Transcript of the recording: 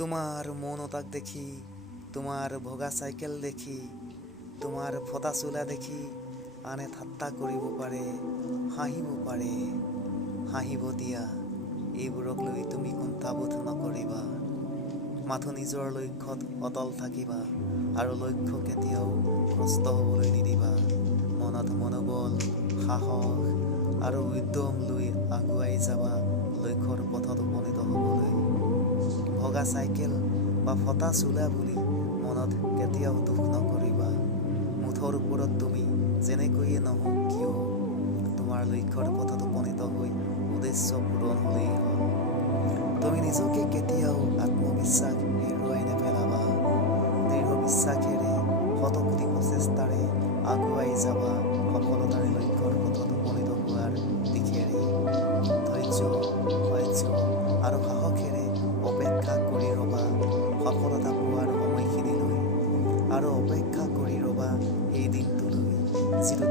তোমাৰ মৌনতাক দেখি, তোমাৰ ভগা চাইকেল দেখি, তোমাৰ ফটা চোলা দেখি আনে ঠাট্টা কৰিব পাৰে, হাঁহিব পাৰে। হাঁহিব দিয়া, এইবোৰক লৈ তুমি কুণ্ঠাবোধ নকৰিবা। মাথো নিজৰ লক্ষ্যত অটল থাকিবা আৰু লক্ষ্য কেতিয়াও ভ্ৰষ্ট হ'বলৈ নিদিবা। মনত মনোবল, সাহস আৰু উদ্যম লৈ আগুৱাই যাবা লক্ষ্যৰ পথত উপনীত হ'বলৈ। ভগা চাইকেল বা ফটা চোলা বুলি মনত কেতিয়াও দুখ নকৰিবা। মুঠৰ ওপৰত তুমি যেনেকৈয়ে নহওক কিয় তোমাৰ লক্ষ্যৰ পথত উপনীত হৈ উদ্দেশ্য পূৰণ হ'লেই হ'ল। তুমি নিজকে কেতিয়াও আত্মবিশ্বাস হেৰুৱাই নেপেলাবা। দৃঢ় বিশ্বাসেৰে শতকোটি প্ৰচেষ্টাৰে আগুৱাই যাবা সফলতাৰে লক্ষ্যৰ পথত উপনীত হোৱাৰ দিশেৰে। ধৈৰ্য আৰু সাহসেৰে অপেক্ষা কৰি ৰ'বা সফলতা পোৱাৰ সময়খিনিলৈ, আৰু অপেক্ষা কৰি ৰ'বা এই দিনটোলৈ যিটো